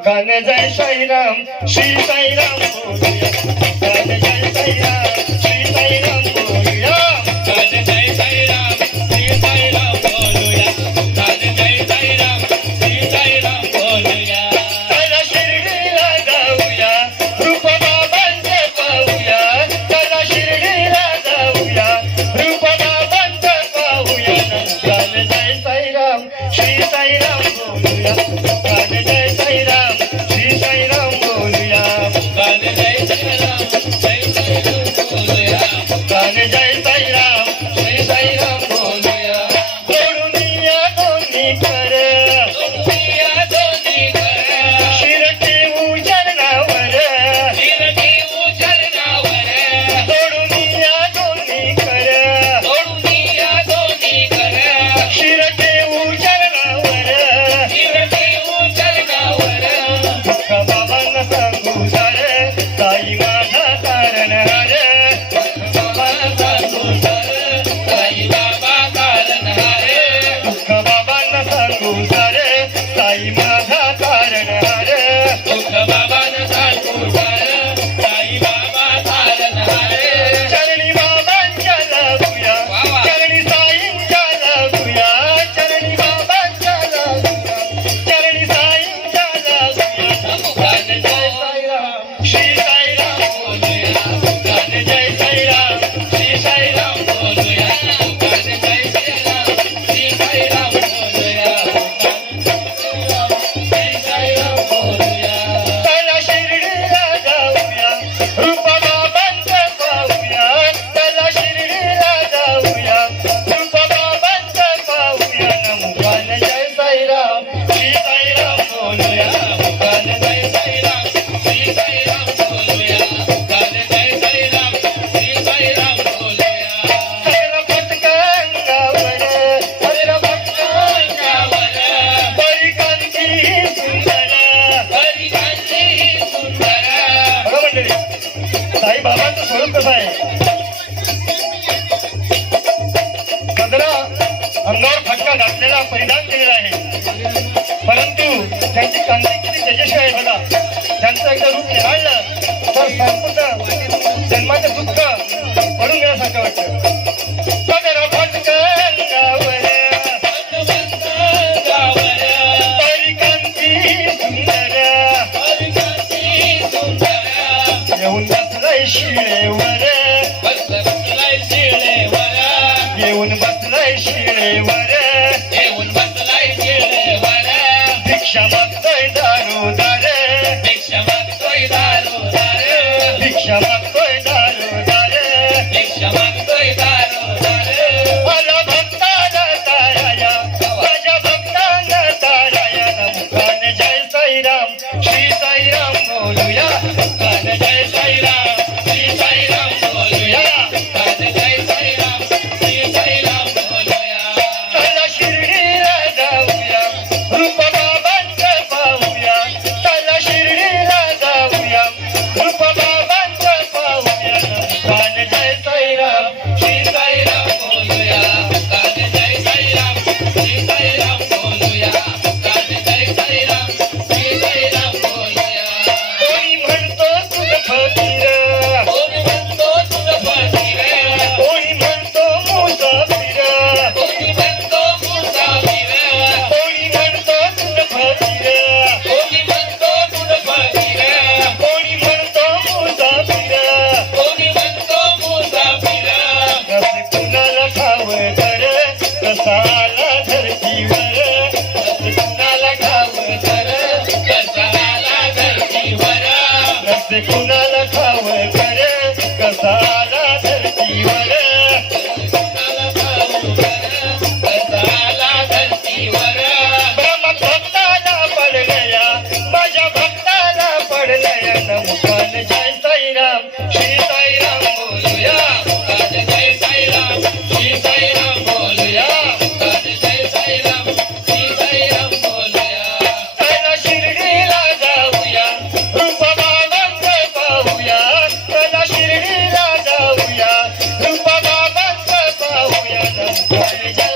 मुखान जय साईराम श्री साईराम बोलूया मुखान जय साईराम श्री साईराम बोलूया मुखान जय साईराम श्री साईराम बोलूया मुखान जय साईराम श्री साईराम बोलूया त्याला शिर्डीला जाऊया रूप बाबांचं पाहूया त्याला शिर्डीला जाऊया रूप बाबांचं पाहूया मुखान जय साईराम श्री साईराम बोलूया मुखान जय साईराम श्री साईराम बोलूया मुखान जय साईराम जय साईराम बोलूया मुखान जय साईराम श्री साईराम बोलूया जोडूनिया दोन्ही कर दुनिया दोन्ही कर शिरके उजळणावर शिरके उजळणावर जोडूनिया दोन्ही कर दुनिया दोन्ही कर शिरके उजळणावर शिरके उजळणावर दुःख बाबांना सांगू सारे ताई माझा तारणहार बाबांचा सुंदर साई बाबा कारणहार दुःख बाबांना सांगू सारे ताई माझा तारणहार दुःख बाबांना सांगू सारं साई बाबा कारणहार चरणी बाबांच्या लागूया चरणी साईंच्या लागूया चरणी बाबांच्या लागूया चरणी साईंच्या लागूया मुखान जय साईराम श्री साईराम बोलूया मुखान जय साईराम श्री साईराम बोलूया मुखान जय साईराम श्री साईराम बोलूया श्री साईराम बोलूया त्याला शिर्डीला जाऊया रूप बाबांचं पाहूया त्याला शिर्डीला जाऊया रूप बाबांचं पाहूया मुखान जय साईराम श्री साईराम बोलूया मुखान जय साईराम श्री साईराम बोलूया मुखान जय साईराम श्री साईराम बोलूया हरेला पटका अंगावर हरेला पटका अंगावर परिकांची सुंदर हरिकांची सुंदर बघा मंडळी साईबाबांचं स्वरूप कसं आहे सदरा अंगावर फटका घातलेला परिधान केलेला आहे परंतु त्यांची कांती किती तेजस्वी आहे बघा त्यांचं एकदा रूप निहाळलं तर संपूर्ण जन्माचं दुःख पडून गेल्यासारखं वाटतं सदरा फटका अंगावर अंगावर परिकांती सुंदर हरिकांची सुंदर येऊन बसलाय शिळेवर बसलाय शिळेवर येऊन बसलाय शिळेवर येऊन बसलाय शिळेवर भिक्षा मागतोय दारोदार भिक्षा मागतोय दारोदार भिक्षा मागतोय दारोदार भिक्षा मागतोय दारोदार आला भक्ताला ताराया माझ्या भक्तांना ताराया मुखान जय साईराम श्री साईराम बोलूया मुखान जय साईराम श्री साईराम बोलूया मुखान जय साईराम श्री साईराम बोलूया त्याला शिर्डीला जाऊया रूप बाबांचं पाहूया त्याला शिर्डीला जाऊया रूप बाबांचं पाहूया मुखान जय साईराम श्री साईराम बोलूया मुखान जय साईराम श्री साईराम बोलूया मुखान जय साईराम श्री साईराम बोलूया कोणी म्हणतो तुझ फकीर कोण म्हणतो तुझं फकीर कोणी म्हणतो मुसाफिर कोणी म्हणतो मुसाफिर कोणी म्हणतो तुझ फकीर कोणी म्हणतो तुझं फकीर कोणी म्हणतो मुसाफिर कोणी म्हणतो मुसाफिर कसे कुणाला खावं घर कसा आला धरतीवर कसे कुणाला खावं घर कसा आला धरतीवर कसे कुणाला खावं घर कसा आला धरतीवर कसा आला धरतीवर भक्ताला पडलया माझ्या भक्ताला पडलया मुखान जय साईराम श्री साईराम बोलूया मुखान जय साईराम श्री साईराम बोलूया मुखान जय साईराम श्री साईराम बोलूया त्याला शिर्डीला जाऊया रूप बाबांचं पाहूया त्याला शिर्डीला जाऊया रूप बाबांचं पाहूया मुखान जय